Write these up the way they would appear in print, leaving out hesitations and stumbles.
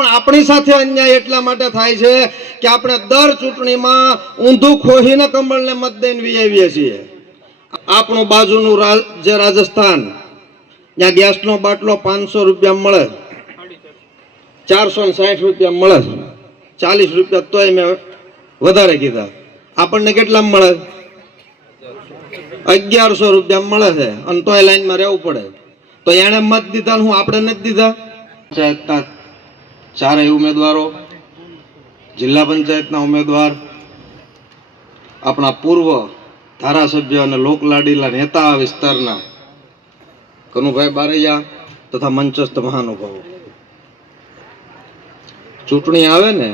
પણ આપણી સાથે અન્યાય એટલા માટે થાય છે કે આપણે દર ચૂંટણીમાં ઊંધું ખોહીને કમળને મત દઈને વિયાવીએ છીએ. આપણું બાજુનું રાજ્ય રાજસ્થાન, ત્યાં ગેસનો બાટલો 500 રૂપિયા મળે, 460 રૂપિયા મળે, 40 રૂપિયા તોય મેં વધારે કીધા. આપણને કેટલા મળે? 1100 રૂપિયા મળે છે અને તોય લાઈનમાં રહેવું પડે. તો એને મત દીધા, હું આપણે નથી દીધા? પંચાયતના ચારેય ઉમેદવારો, જિલ્લા પંચાયતના ઉમેદવાર, આપણા પૂર્વ ધારાસભ્ય અને લોકલાડીલા નેતા આ વિસ્તારના કનુભાઈ બારૈયા તથા મંચસ્થ મહાનુભાવો. ચૂંટણી આવે ને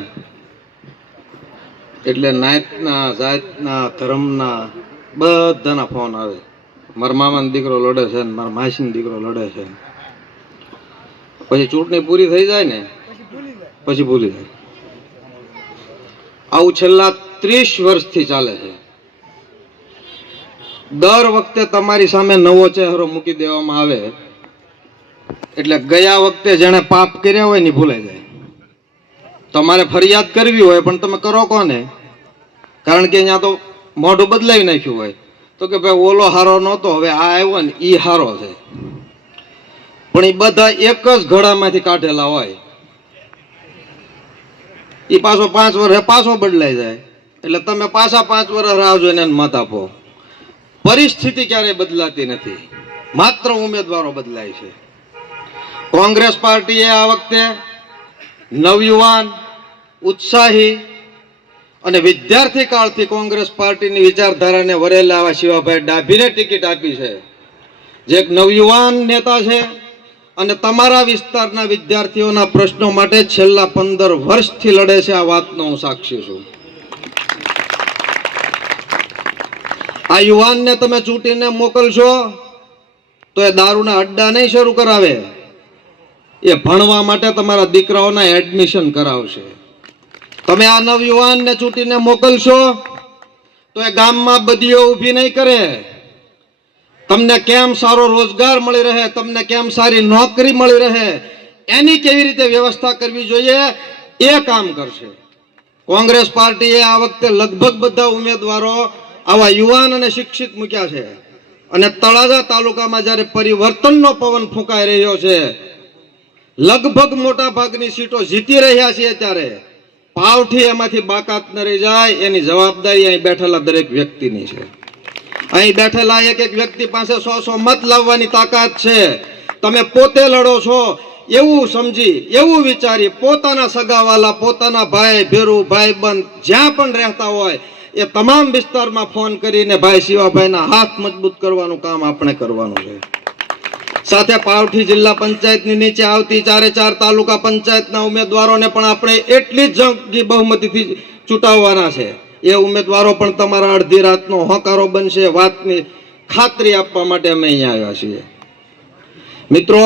એટલે નાયતના, જાતના, ધર્મના બધાના ફોન આવે. મારા મામાનો દીકરો લડે છે ને મારા માસીનો દીકરો લડે છે. પછી ચૂંટણી પૂરી થઈ જાય ને પછી ભૂલી જાય. આવું છેલ્લા 30 વર્ષથી ચાલે છે. દર વખતે તમારી સામે નવો ચહેરો મૂકી દેવામાં આવે એટલે ગયા વખતે જેણે પાપ કર્યા હોય ને ભૂલાઈ જાય. તમારે ફરિયાદ કરવી હોય પણ તમે કરો કોને? કારણ કે અહીંયા તો મોઢું બદલાવી નાખ્યું હોય તો કે ભાઈ ઓલો હારો નહોતો, હવે આ આવ્યો ને ઈ હારો છે. પણ એ બધા એક જ ઘડામાંથી કાઢેલા હોય. એ પાછો 5 વર્ષે પાછો બદલાઈ જાય એટલે તમે પાછા 5 વર્ષ રાહ જોઈને મત આપો. પરિસ્થિતિ ક્યારેય બદલાતી નથી, માત્ર ઉમેદવારો બદલાય છે. કોંગ્રેસ પાર્ટીએ આ વખતે નવયુવાન, ઉત્સાહી અને વિદ્યાર્થી કાળથી કોંગ્રેસ પાર્ટીની વિચારધારાને વરેલા આવા શિવાભાઈ ડાભીને ટિકિટ આપી છે, જે એક નવયુવાન નેતા છે અને તમારા વિસ્તારના વિદ્યાર્થીઓના પ્રશ્નો માટે છેલ્લા 15 વર્ષથી લડે છે. આ વાતનો હું સાક્ષી છું. આ યુવાનને તમે ચૂંટીને મોકલશો તો એ દારૂના અડ્ડા નહીં શરૂ કરાવે, એ ભણવા માટે તમારા દીકરાઓના એડમિશન કરાવશે. તમે આ નવયુવાનને ચૂંટીને મોકલશો તો એ ગામમાં બદીઓ ઊભી નહીં કરે. તમને કેમ સારો રોજગાર મળી રહે, તમને કેમ સારી નોકરી મળી રહે, એની કેવી રીતે વ્યવસ્થા કરવી જોઈએ એ કામ કરશે. કોંગ્રેસ પાર્ટીએ આ વખતે લગભગ બધા ઉમેદવારો આવા યુવાન અને શિક્ષિત મૂક્યા છે. અને તળાજા તાલુકામાં જ્યારે પરિવર્તનનો પવન ફૂંકાઈ રહ્યો છે, લગભગ મોટા ભાગની સીટો જીતી રહ્યા છીએ, ત્યારે પાવઠી એમાંથી બાકાત ન રહી જાય એની જવાબદારી અહીં બેઠેલા દરેક વ્યક્તિની છે. અહીં બેઠેલા એક એક વ્યક્તિ પાસે 100 મત લાવવાની તાકાત છે. તમે પોતે લડો છો એવું સમજી, એવું વિચારી પોતાના સગાવાલા, પોતાના ભાઈ ભેરું, ભાઈબંધ જ્યાં પણ રહેતા હોય એ તમામ વિસ્તારમાં ફોન કરીને ભાઈ શિવાભાઈના હાથ મજબૂત કરવાનું કામ આપણે કરવાનું છે. સાથે પાવઠી જિલ્લા પંચાયતની નીચે આવતી 4 તાલુકા પંચાયતના ઉમેદવારોને પણ આપણે એટલી જ જંગી બહુમતીથી ચૂંટાવવાના છે. એ ઉમેદવારો પણ તમારા અડધી રાતનો હોકારો બનશે. વાતની ખાતરી આપવા માટે અમે અહીંયા આવ્યા છીએ. મિત્રો,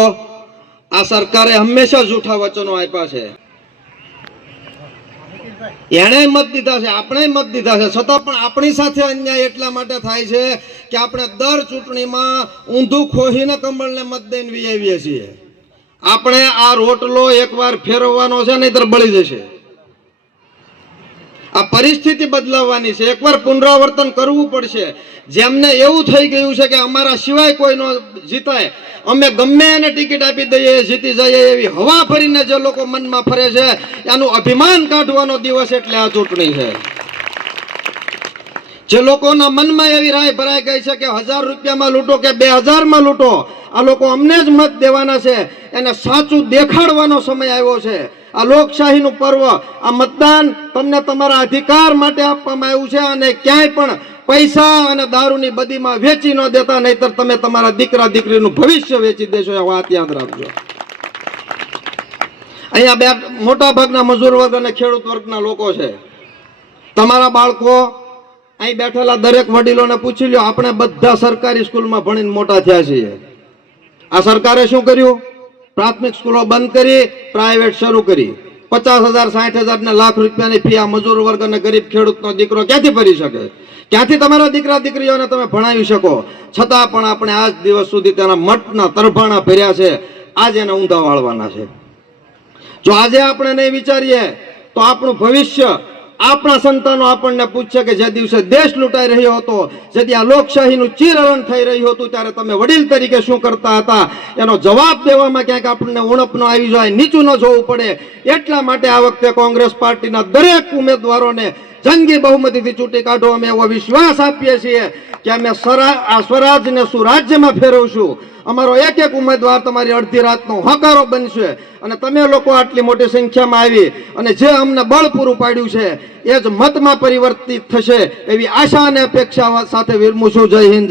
આ સરકારે હંમેશા જૂઠા વચનો આપ્યા છે. એને મત દીધા છે, આપણે મત દીધા છે, છતાં પણ આપણી સાથે અન્યાય એટલા માટે થાય છે કે આપણે દર ચૂંટણીમાં ઊંધું ખોહીને કમળને મત દઈને વિયાવીએ છીએ. આપણે આ રોટલો એકવાર ફેરવવાનો છે, નહીતર બળી જશે. આ પરિસ્થિતિ બદલાવવાની છે, એકવાર પુનરાવર્તન કરવું પડશે. જેમને એવું થઈ ગયું છે કે અમારા સિવાય કોઈ ન જીતાય, અમે ગમે એને ટિકિટ આપી દઈએ જીતી જઈએ, એવી હવા ફરીને જે લોકો મનમાં ફરે છે એનું અભિમાન કાઢવાનો દિવસ એટલે આ ચૂંટણી છે. જે લોકોના મનમાં એવી રાય ભરાઈ ગઈ છે કે 1000 રૂપિયામાં લૂંટો કે 2000માં લૂંટો, આ લોકો અમને જ મત દેવાના છે, એને સાચું દેખાડવાનો સમય આવ્યો છે. આ લોકશાહીનું પર્વ, આ મતદાન તમને તમારા અધિકાર માટે આપવામાં આવ્યું છે અને ક્યાંય પણ પૈસા અને દારૂની બદીમાં વેચી ન દેતા, નહીતર તમે તમારા દીકરા દીકરીનું ભવિષ્ય વેચી દેશો. એ વાત યાદ રાખજો. અહીંયા મોટા ભાગના મજૂર વર્ગ અને ખેડૂત વર્ગના લોકો છે. તમારા બાળકો અહીં બેઠેલા દરેક વડીલોને પૂછી લ્યો, આપણે બધા સરકારી સ્કૂલમાં ભણીને મોટા થયા છીએ. આ સરકારે શું કર્યું? પ્રાથમિક સ્કૂલો બંધ કરી, પ્રાઇવેટ શરૂ કરી. 50,000 60,000 ને લાખ રૂપિયાની ફી આ મજૂર વર્ગ અને ગરીબ ખેડૂતનો દીકરો ક્યાંથી ભરી શકે? ક્યાંથી તમારા દીકરા દીકરીઓને તમે ભણાવી શકો? છતાં પણ આપણે આજ દિવસ સુધી તેના મઠના તરફાણા ભર્યા છે. આજ એને ઊંધા વાળવાના છે. જો આજે આપણે નહીં વિચારીએ તો આપણું ભવિષ્ય આપણા સંતાનો આપણને પૂછશે કે જે દિવસે દેશ લૂંટાઈ રહ્યો હતો, જેથી આ લોકશાહીનું ચીરહરણ થઈ રહ્યું હતું, ત્યારે તમે વડીલ તરીકે શું કરતા હતા, એનો જવાબ દેવામાં ક્યાંક આપણને ઉણપ ન આવી જાય, નીચું ન જોવું પડે. એટલા માટે આ વખતે કોંગ્રેસ પાર્ટીના દરેક ઉમેદવારોને જંગી બહુમતીથી ચૂંટી કાઢો. અમે એવો વિશ્વાસ આપીએ છીએ કે અમે આ સ્વરાજને સુરાજ્યમાં ફેરવશું. અમારો એક એક ઉમેદવાર તમારી અડધી રાતનો હકારો બનશે અને તમે લોકો આટલી મોટી સંખ્યામાં આવી અને જે અમને બળ પૂરું પાડ્યું છે એ જ મતમાં પરિવર્તિત થશે એવી આશા અને અપેક્ષા સાથે વિરમું છું. જય હિન્દ.